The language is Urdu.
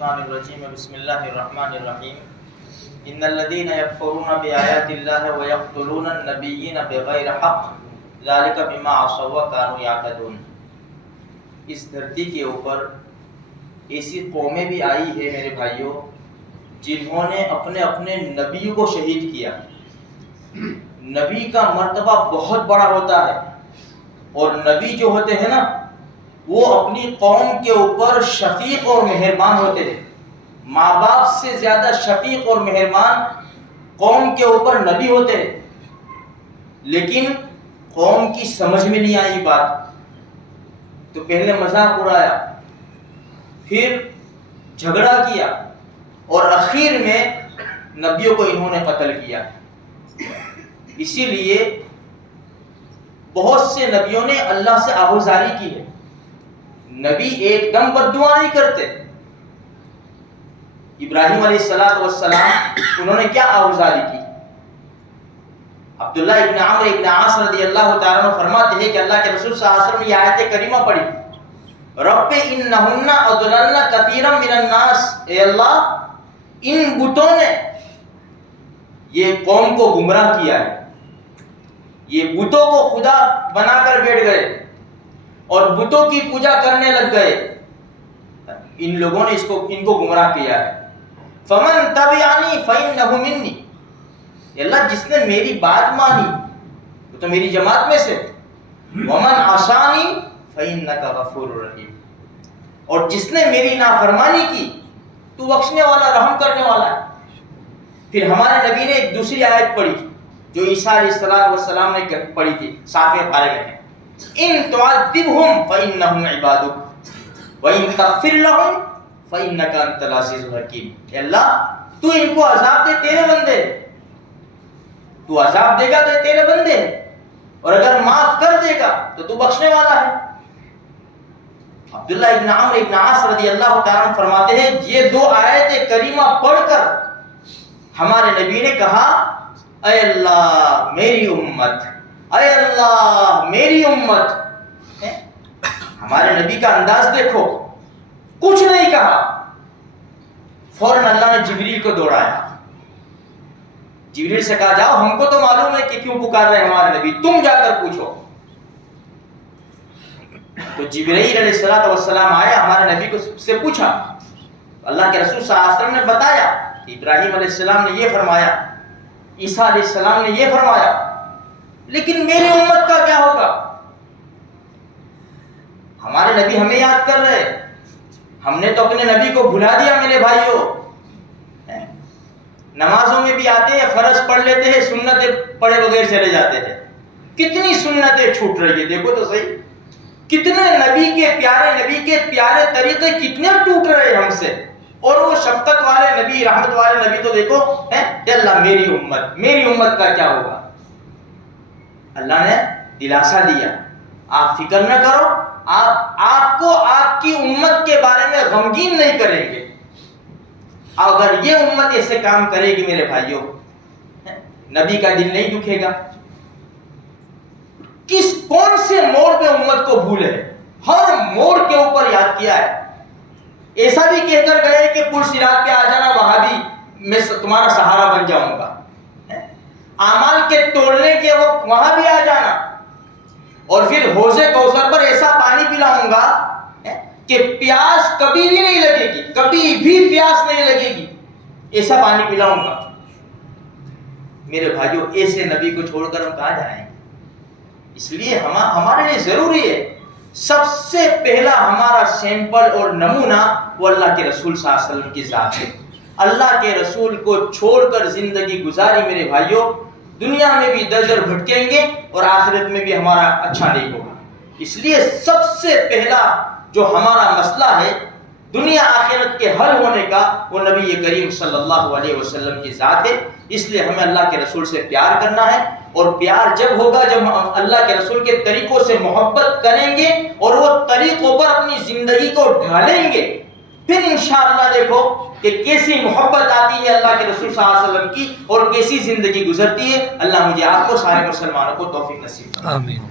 الشیطان الرجیم بسم اللہ الرحمن الرحیم ان الذین یکفرون بآیات اللہ ویقتلون النبیین بغیر حق ذلک بما عصوا وکانوا یعتدون۔ اس دھرتی کے اوپر ایسی قومیں بھی آئی ہے میرے بھائیوں جنہوں نے اپنے اپنے نبی کو شہید کیا۔ نبی کا مرتبہ بہت بڑا ہوتا ہے اور نبی جو ہوتے ہیں نا وہ اپنی قوم کے اوپر شفیق اور مہربان ہوتے ہیں۔ ماں باپ سے زیادہ شفیق اور مہربان قوم کے اوپر نبی ہوتے ہیں، لیکن قوم کی سمجھ میں نہیں آئی بات تو پہلے مذاق اڑایا، پھر جھگڑا کیا اور اخیر میں نبیوں کو انہوں نے قتل کیا۔ اسی لیے بہت سے نبیوں نے اللہ سے آہوزاری کی ہے۔ نبی ایک دم بد دعا نہیں کرتے۔ ابراہیم علیہ السلام انہوں نے کیا آہوزاری کی؟ عبداللہ ابن عمرو ابن عاص رضی اللہ تعالیٰ عنہ فرماتے ہیں کہ اللہ کے رسول صلی اللہ علیہ وسلم نے یہ آیت کریمہ پڑھی، رب انہن اضللن کثیرا من الناس، اے اللہ ان بتوں نے یہ قوم کو گمراہ کیا ہے۔ یہ بتوں کو خدا بنا کر بیٹھ گئے اور بتوں کی پوجا کرنے لگ گئے، ان لوگوں نے ان کو گمراہ کیا ہے۔ فمن تبعنی فإنہ منی، اللہ جس نے میری بات مانی وہ تو میری جماعت میں سے۔ ومن عصانی فإنک غفور رحیم، اور جس نے میری نافرمانی کی تو بخشنے والا رحم کرنے والا ہے۔ پھر ہمارے نبی نے ایک دوسری آیت پڑھی جو عیسیٰ علیہ السلام نے پڑھی تھی 7ویں پارے میں، ان تعذبہم فإنہم عبادک وإن تغفر لہم فإنک انت العزیز الحکیم۔ اے اللہ تو ان کو عذاب دے، تیرے بندے، تو عذاب دے گا تو تیرے بندے، اور اگر معاف کر دے گا تو تو بخشنے والا ہے۔ عبداللہ ابن عمرو ابن عاص رضی اللہ تعالیٰ عنہ فرماتے ہیں یہ دو آیت کریمہ پڑھ کر ہمارے نبی نے کہا اے اللہ میری امت، اے اللہ میری امت۔ ہمارے نبی کا انداز دیکھو، کچھ نہیں کہا، فوراً اللہ نے جبریل کو دوڑایا۔ جبریل سے کہا جاؤ، ہم کو تو معلوم ہے کہ کیوں پکار رہے ہیں ہمارے نبی، تم جا کر پوچھو۔ تو جبرائیل علیہ السلام آئے، ہمارے نبی کو سے پوچھا، اللہ کے رسول صلی اللہ علیہ وسلم نے بتایا کہ ابراہیم علیہ السلام نے یہ فرمایا، عیسیٰ علیہ السلام نے یہ فرمایا، لیکن میری امت کا کیا ہوگا؟ ہمارے نبی ہمیں یاد کر رہے، ہم نے تو اپنے نبی کو بھلا دیا میرے بھائیوں۔ نمازوں میں بھی آتے ہیں، فرض پڑھ لیتے ہیں، سنتیں پڑھے بغیر چلے جاتے ہیں۔ کتنی سنتیں چھوٹ رہی ہیں، دیکھو تو صحیح، کتنے نبی کے پیارے طریقے کتنے ٹوٹ رہے ہیں ہم سے، اور وہ شفقت والے نبی، رحمت والے نبی تو دیکھو کہ اللہ میری امت کا کیا ہوگا۔ اللہ نے دلاسا دیا، آپ فکر نہ کرو، آپ کو آپ کی امت کے بارے میں غمگین نہیں کریں گے۔ اگر یہ امت ایسے کام کرے گی میرے بھائیوں، نبی کا دل نہیں دکھے گا۔ کون سے موڑ پہ امت کو بھول ہے؟ ہر موڑ کے اوپر یاد کیا ہے۔ ایسا بھی کہہ کر گئے کہ پل صراط پہ آ جانا، وہاں بھی میں تمہارا سہارا بن جاؤں گا۔ اعمال کے توڑنے کے وقت وہاں بھی آ جانا، اور پھر حوض کوثر پر ایسا پانی پلاؤں گا کہ پیاس کبھی بھی نہیں لگے گی، کبھی بھی پیاس نہیں لگے گی، ایسا پانی پلاؤں گا۔ میرے بھائیوں ایسے نبی کو چھوڑ کر ہم کہاں جائیں؟ اس لیے ہمارے لیے ضروری ہے، سب سے پہلا ہمارا سیمپل اور نمونہ وہ اللہ کے رسول صلی اللہ علیہ وسلم کی ذات ہے۔ اللہ کے رسول کو چھوڑ کر زندگی گزاری میرے بھائیوں، دنیا میں بھی در در بھٹکیں گے اور آخرت میں بھی ہمارا اچھا نہیں ہوگا۔ اس لیے سب سے پہلا جو ہمارا مسئلہ ہے دنیا آخرت کے حل ہونے کا، وہ نبی کریم صلی اللہ علیہ وسلم کی ذات ہے۔ اس لیے ہمیں اللہ کے رسول سے پیار کرنا ہے، اور پیار جب ہوگا جب ہم اللہ کے رسول کے طریقوں سے محبت کریں گے اور وہ طریقوں پر اپنی زندگی کو ڈھالیں گے، پھر انشاءاللہ دیکھو کہ کیسی محبت آتی ہے اللہ کے رسول صلی اللہ علیہ وسلم کی، اور کیسی زندگی گزرتی ہے۔ اللہ مجھے آپ کو سارے مسلمانوں کو توفیق نصیب کرے۔ آمین۔